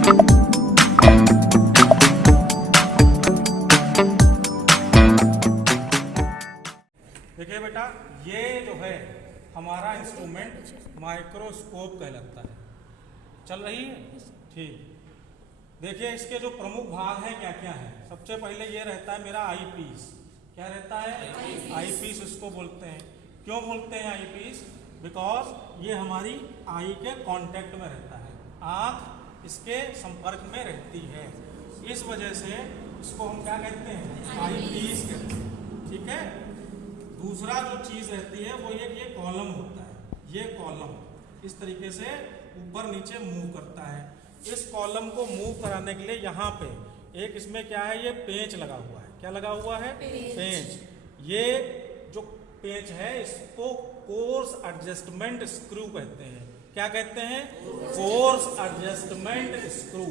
देखिए बेटा, ये जो है हमारा इंस्ट्रूमेंट माइक्रोस्कोप कहलाता है। चल रही है? ठीक। देखिए इसके जो प्रमुख भाग हैं क्या क्या हैं। सबसे पहले ये रहता है मेरा आई पीस। क्या रहता है? आई पीस इसको बोलते हैं। क्यों बोलते हैं आई पीस? बिकॉज ये हमारी आई के कांटेक्ट में रहता है, आँख इसके संपर्क में रहती है, इस वजह से इसको हम क्या कहते हैं? आई पीस कहते हैं। ठीक है। दूसरा जो चीज रहती है वो ये कॉलम होता है। ये कॉलम इस तरीके से ऊपर नीचे मूव करता है। इस कॉलम को मूव कराने के लिए यहाँ पे एक इसमें क्या है, ये पेंच लगा हुआ है। क्या लगा हुआ है? पेंच। ये जो पेंच है इसको कोर्स एडजस्टमेंट स्क्रू कहते हैं। क्या कहते हैं? Course adjustment screw.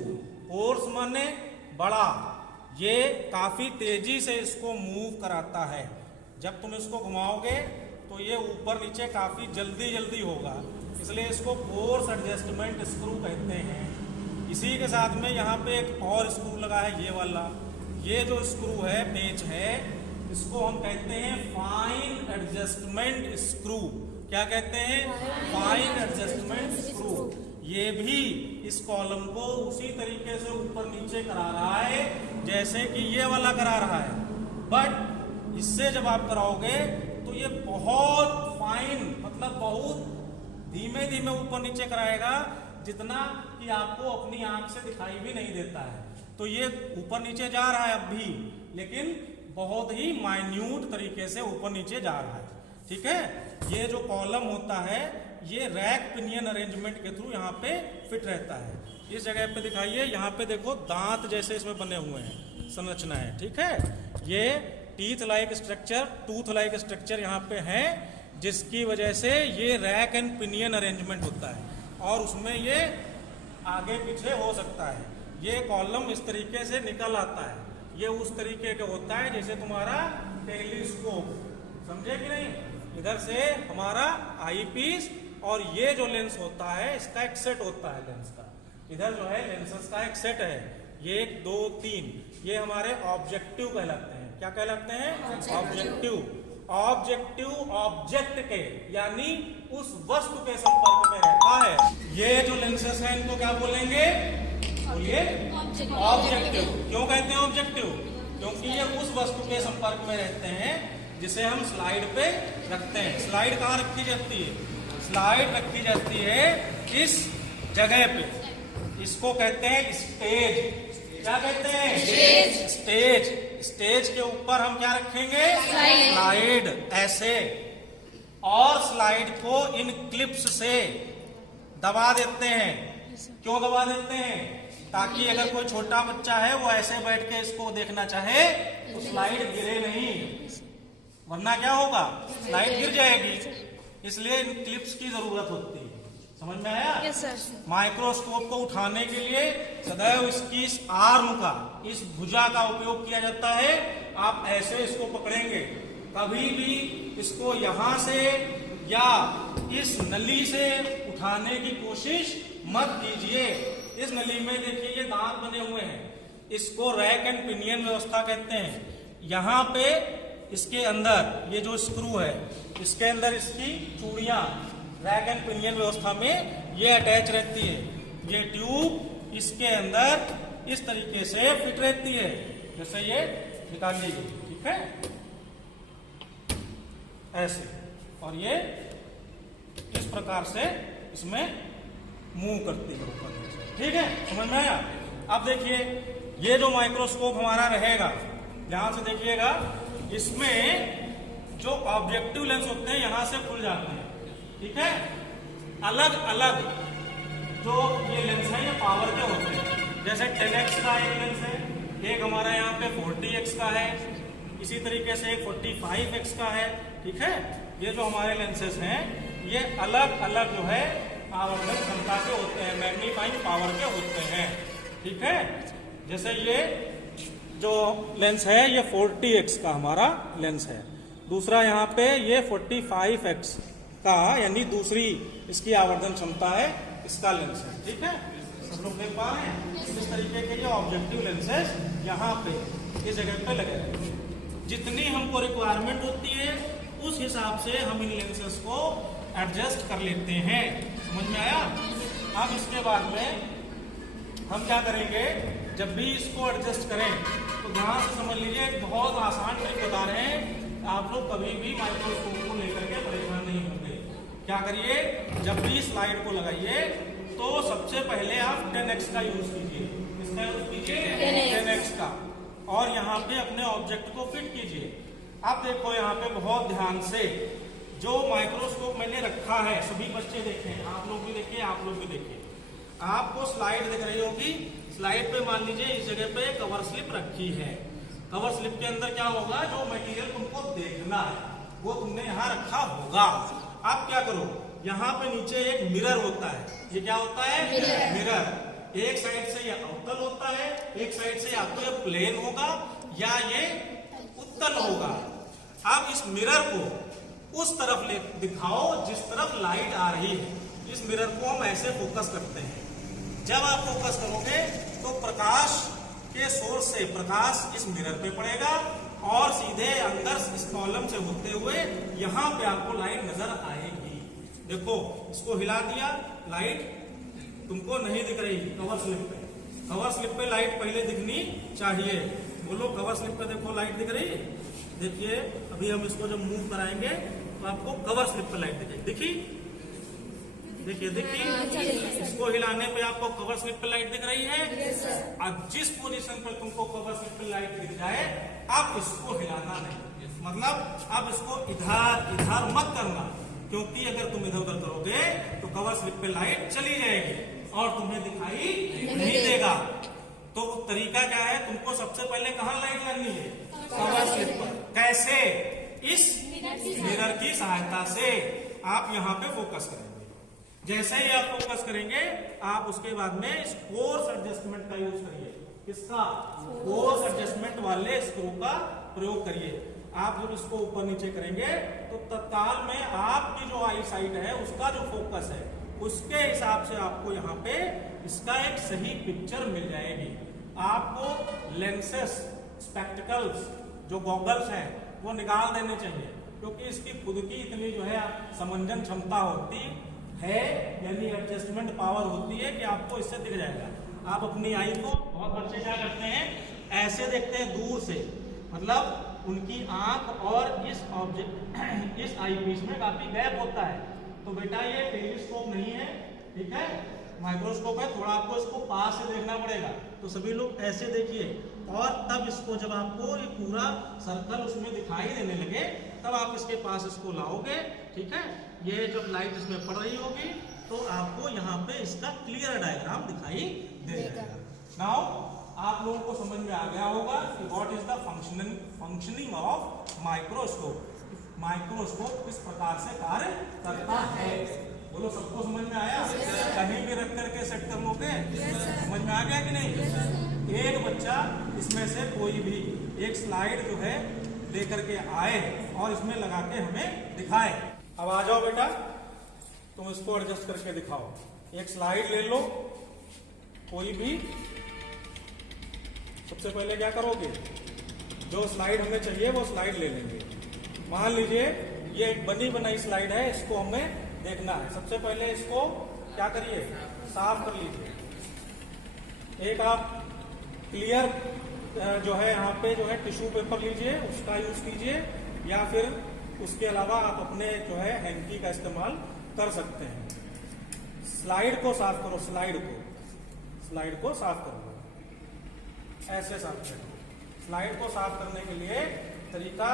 कोर्स माने बड़ा। ये काफी तेजी से इसको मूव कराता है। जब तुम इसको घुमाओगे तो ये ऊपर नीचे काफी जल्दी जल्दी होगा, इसलिए इसको फोर्स एडजस्टमेंट स्क्रू कहते हैं। इसी के साथ में यहाँ पे एक और स्क्रू लगा है, ये वाला। ये जो स्क्रू है, पेंच है, इसको हम कहते हैं फाइन एडजस्टमेंट स्क्रू। क्या कहते हैं? Fine adjustment screw. ये भी इस कॉलम को उसी तरीके से ऊपर नीचे करा रहा है जैसे कि ये वाला करा रहा है, बट इससे जब आप कराओगे तो ये बहुत फाइन, मतलब बहुत धीमे धीमे ऊपर नीचे कराएगा, जितना कि आपको अपनी आंख से दिखाई भी नहीं देता है। तो ये ऊपर नीचे जा रहा है अब भी, लेकिन बहुत ही माइन्यूट तरीके से ऊपर नीचे जा रहा है। ठीक है। ये जो कॉलम होता है ये रैक पिनियन अरेंजमेंट के थ्रू यहाँ पे फिट रहता है। इस जगह पे दिखाइए, यहाँ पे देखो दांत जैसे इसमें बने हुए हैं, संरचना है। ठीक है। ये teeth like structure, tooth like structure यहाँ पे है, जिसकी वजह से ये रैक एंड पिनियन अरेंजमेंट होता है और उसमें ये आगे पीछे हो सकता है। ये कॉलम इस तरीके से निकल आता है। ये उस तरीके का होता है जैसे तुम्हारा टेलीस्कोप, समझे कि नहीं? इधर से हमारा आई पीस और ये जो लेंस होता है इसका एक सेट होता है लेंस का। इधर जो है लेंसेस का एक सेट है, ये 1 2 3। ये हमारे ऑब्जेक्टिव कहलाते हैं। क्या कहलाते हैं? ऑब्जेक्टिव। ऑब्जेक्टिव ऑब्जेक्ट के यानी उस वस्तु के संपर्क में रहता है। ये जो लेंसेस हैं इनको क्या बोलेंगे? बोलिए, ऑब्जेक्टिव। क्यों कहते हैं ऑब्जेक्टिव? क्योंकि ये उस वस्तु के संपर्क में रहते हैं जिसे हम स्लाइड पे रखते हैं। स्लाइड कहाँ रखी जाती है? स्लाइड रखी जाती है इस जगह पे। इसको कहते हैं स्टेज। क्या कहते हैं? स्टेज। स्टेज के ऊपर हम क्या रखेंगे? स्लाइड। ऐसे। और स्लाइड को इन क्लिप्स से दबा देते हैं। क्यों दबा देते हैं? ताकि अगर कोई छोटा बच्चा है वो ऐसे बैठ के इसको देखना चाहे तो स्लाइड गिरे नहीं, वरना क्या होगा? स्लाइड गिर जाएगी। इसलिए इन क्लिप्स की जरूरत होती है। समझ में आया? Yes sir. माइक्रोस्कोप को उठाने के लिए सदैव इसकी इस आर्म का, इस भुजा का उपयोग किया जाता है। आप ऐसे इसको पकड़ेंगे, कभी भी इसको यहां से या इस नली से उठाने की कोशिश मत कीजिए। इस नली में देखिए ये दांत बने हुए हैं, इसको रैक एंड पिनियन व्यवस्था कहते हैं। यहाँ पे इसके अंदर ये जो स्क्रू है, इसके अंदर इसकी चूड़ियां रैक एंड पिनियन व्यवस्था में ये अटैच रहती है। ये ट्यूब इसके अंदर इस तरीके से फिट रहती है, जैसे ये निकाल ली गई। ठीक है, ऐसे। और ये इस प्रकार से इसमें मूव करती है ऊपर नीचे। ठीक है, समझ में आया? अब देखिए ये जो माइक्रोस्कोप हमारा रहेगा, ध्यान से देखिएगा, इसमें जो ऑब्जेक्टिव लेंस होते हैं यहां से खुल जाते हैं। ठीक है, अलग अलग जो ये लेंस है ये पावर के होते हैं। जैसे 10x का एक लेंस है, एक हमारा यहाँ पे 40x का है, इसी तरीके से एक 45x का है। ठीक है, ये जो हमारे लेंसेस हैं ये अलग अलग जो है आवर्धन क्षमता के होते हैं, मैग्नीफाइंग पावर के होते हैं। ठीक है, जैसे ये जो लेंस है ये 40x का हमारा लेंस है, दूसरा यहाँ पे ये 45x का यानी दूसरी इसकी आवर्धन क्षमता है, इसका लेंस है। ठीक है, सब लोग देख पा रहे हैं? इस तरीके के ये ऑब्जेक्टिव लेंसेज यहाँ पे इस जगह पे लगे हैं। जितनी हमको रिक्वायरमेंट होती है उस हिसाब से हम इन लेंसेज को एडजस्ट कर लेते हैं। समझ में आया? अब इसके बाद में हम क्या करेंगे, जब भी इसको एडजस्ट करें तो ध्यान से समझ लीजिए, एक बहुत आसान ट्रिक बता रहे हैं। आप लोग कभी भी माइक्रोस्कोप को लेकर के परेशान नहीं होंगे। क्या करिए, जब भी स्लाइड को लगाइए तो सबसे पहले आप 10x का यूज कीजिए। किसका यूज कीजिए? 10x का। और यहाँ पे अपने ऑब्जेक्ट को फिट कीजिए। अब देखो यहाँ पे बहुत ध्यान से जो माइक्रोस्कोप मैंने रखा है, सभी बच्चे देखें, आप लोग भी देखिए, आप लोग भी देखिए। आपको स्लाइड दिख रही होगी। स्लाइड पे मान लीजिए इस जगह पे कवर स्लिप रखी है। कवर स्लिप के अंदर क्या होगा, जो मटेरियल तुमको देखना है वो तुमने यहाँ रखा होगा। आप क्या करो, यहाँ पे नीचे एक मिरर होता है। ये क्या होता है? मिरर। एक साइड से ये अवतल होता है, एक साइड से या तो ये प्लेन होगा या ये उत्तल होगा। अब इस मिरर को उस तरफ ले दिखाओ जिस तरफ लाइट आ रही है। इस मिरर को हम ऐसे फोकस करते हैं। जब आप फोकस करोगे तो प्रकाश के सोर्स से प्रकाश इस मिरर पे पड़ेगा और सीधे अंदर इस कॉलम से होते हुए यहाँ पे आपको लाइट नजर आएगी। देखो, इसको हिला दिया, लाइट तुमको नहीं दिख रही कवर स्लिप पे। कवर स्लिप पे लाइट पहले दिखनी चाहिए। बोलो, कवर स्लिप पे देखो लाइट दिख रही है? देखिए, अभी हम इसको जब मूव कराएंगे तो आपको कवर स्लिप पे लाइट दिखेगी। दिखी? देखिए, देखिए, इसको हिलाने पे आपको कवर स्लिप पे लाइट दिख रही है। अब जिस पोजीशन पर तुमको कवर स्लिप पे लाइट दिख जाए, अब इसको हिलाना नहीं। मतलब अब इसको इधर इधर मत करना, क्योंकि अगर तुम इधर उधर करोगे तो कवर स्लिप पे लाइट चली जाएगी और तुम्हें दिखाई नहीं देगा। तो तरीका क्या है, तुमको सबसे पहले कहाँ लाइट लगनी है? कवर स्लिप पर। कैसे? इस मिरर की सहायता से आप यहाँ पे फोकस करेंगे। जैसे ही आप फोकस करेंगे, आप उसके बाद में इस फोर्स एडजस्टमेंट का यूज करिए। किसका? फोर्स एडजस्टमेंट वाले स्क्रू का प्रयोग करिए। आप जब इसको ऊपर नीचे करेंगे तो तत्काल में आपकी जो आई साइट है उसका जो फोकस है उसके हिसाब से आपको यहाँ पे इसका एक सही पिक्चर मिल जाएगी। आपको लेंसेस, स्पेक्टिकल्स, जो गॉगल्स हैं वो निकाल देने चाहिए, क्योंकि इसकी खुद की इतनी जो है समंजन क्षमता होती है, यानी एडजस्टमेंट पावर होती है कि आपको इससे दिख जाएगा। आप अपनी आई को, बहुत बच्चे क्या करते हैं, ऐसे देखते हैं दूर से, मतलब उनकी आंख और इस ऑब्जेक्ट इस आई पीस में काफी गैप होता है। तो बेटा ये टेलीस्कोप नहीं है, ठीक है, माइक्रोस्कोप है। थोड़ा आपको इसको पास से देखना पड़ेगा। तो सभी लोग ऐसे देखिए, और तब इसको जब आपको ये पूरा सर्कल उसमें दिखाई देने लगे तब आप इसके पास इसको लाओगे, ठीक है। ये जब लाइट इसमें पड़ रही होगी तो आपको यहाँ पे इसका क्लियर डायग्राम दिखाई दे जाएगा। नाउ आप लोगों को समझ में आ गया होगा कि what is the functioning of microscope. Microscope किस प्रकार से कार्य करता है, बोलो, सबको समझ में आया? कहीं भी रख करके सेट कर लोगे? समझ में आ गया कि नहीं? एक बच्चा इसमें से कोई भी एक स्लाइड जो है लेकर के आए और इसमें लगा के हमें दिखाए। अब आ जाओ बेटा, तुम इसको एडजस्ट करके दिखाओ। एक स्लाइड ले लो कोई भी। सबसे पहले क्या करोगे, जो स्लाइड हमें चाहिए वो स्लाइड ले लेंगे। मान लीजिए ये एक बनी बनाई स्लाइड है, इसको हमें देखना है। सबसे पहले इसको क्या करिए, साफ कर लीजिए। एक आप क्लियर जो है यहाँ पे जो है टिश्यू पेपर लीजिए, उसका यूज कीजिए, या फिर उसके अलावा आप अपने जो है हैंकी का इस्तेमाल कर सकते हैं। स्लाइड को साफ करो, स्लाइड को साफ कर लो, ऐसे साफ करो। स्लाइड को साफ करने के लिए तरीका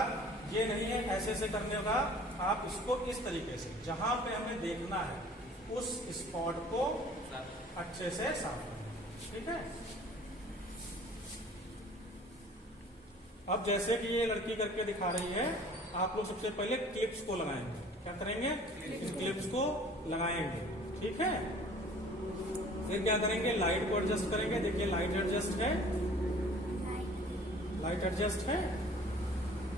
ये नहीं है ऐसे से करने का, आप इसको इस तरीके से, जहां पे हमें देखना है उस स्पॉट को अच्छे से साफ करना, ठीक है। अब जैसे कि ये लड़की करके दिखा रही है, आप लोग सबसे पहले क्लिप्स को लगाएंगे। क्या करेंगे? इन क्लिप्स को लगाएंगे, ठीक है। फिर क्या करेंगे, लाइट को एडजस्ट करेंगे। देखिए लाइट एडजस्ट है, लाइट एडजस्ट है,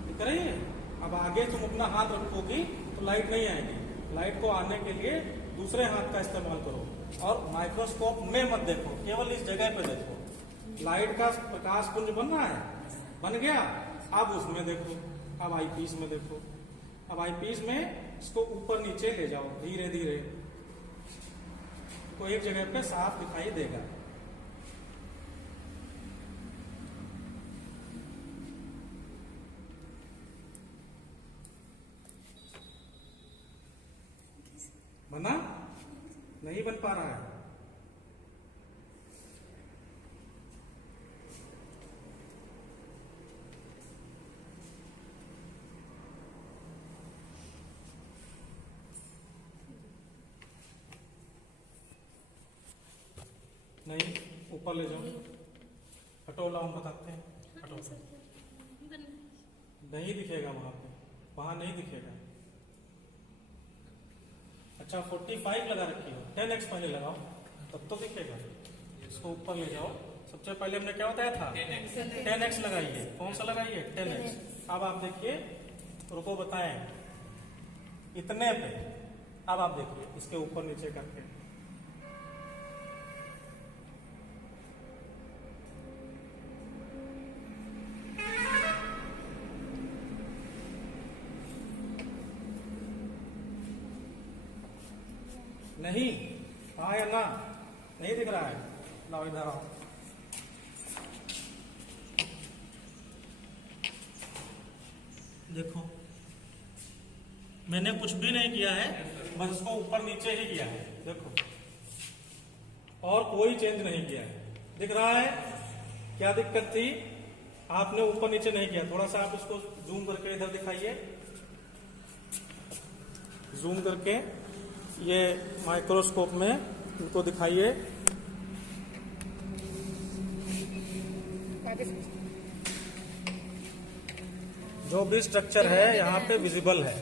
दिख रही है। अब आगे तुम अपना हाथ रखोगी तो लाइट नहीं आएगी। लाइट को आने के लिए दूसरे हाथ का इस्तेमाल करो। और माइक्रोस्कोप में मत देखो, केवल इस जगह पे देखो। लाइट का प्रकाश पुंज बन रहा है, बन गया, अब उसमें देखो, अब आईपीस में देखो। अब आईपीस में इसको ऊपर नीचे ले जाओ धीरे धीरे, तो एक जगह पे साफ दिखाई देगा। बना? नहीं बन पा रहा है। नहीं, ऊपर ले जाओ, हटोला हम बताते हैं, हटो। नहीं दिखेगा वहां पे, वहां नहीं दिखेगा। अच्छा 45 लगा रखी हो, 10x पहले लगाओ तब तो दिखेगा। इसको ऊपर ले जाओ, सबसे पहले हमने क्या बताया था, 10x लगाइए। कौन सा लगाइए, 10x। अब आप देखिए, रुको बताएं, इतने पे। अब आप देखिए इसके ऊपर नीचे करके, नहीं, हाँ या ना, नहीं दिख रहा है। लाओ इधर आओ, देखो मैंने कुछ भी नहीं किया है, बस इसको ऊपर नीचे ही किया है, देखो, और कोई चेंज नहीं किया है। दिख रहा है? क्या दिक्कत थी, आपने ऊपर नीचे नहीं किया। थोड़ा सा आप इसको जूम करके इधर दिखाइए, जूम करके ये माइक्रोस्कोप में इनको दिखाइए। जो भी स्ट्रक्चर है यहाँ पे विजिबल है,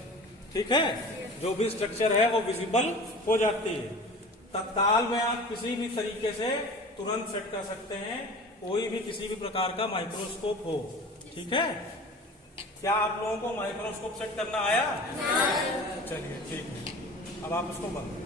ठीक है, जो भी स्ट्रक्चर है वो विजिबल हो जाती है। तत्काल में आप किसी भी तरीके से तुरंत सेट कर सकते हैं, कोई भी किसी भी प्रकार का माइक्रोस्कोप हो, ठीक है। क्या आप लोगों को माइक्रोस्कोप सेट करना आया? चलिए ठीक है, अब आप इसको बंद करें।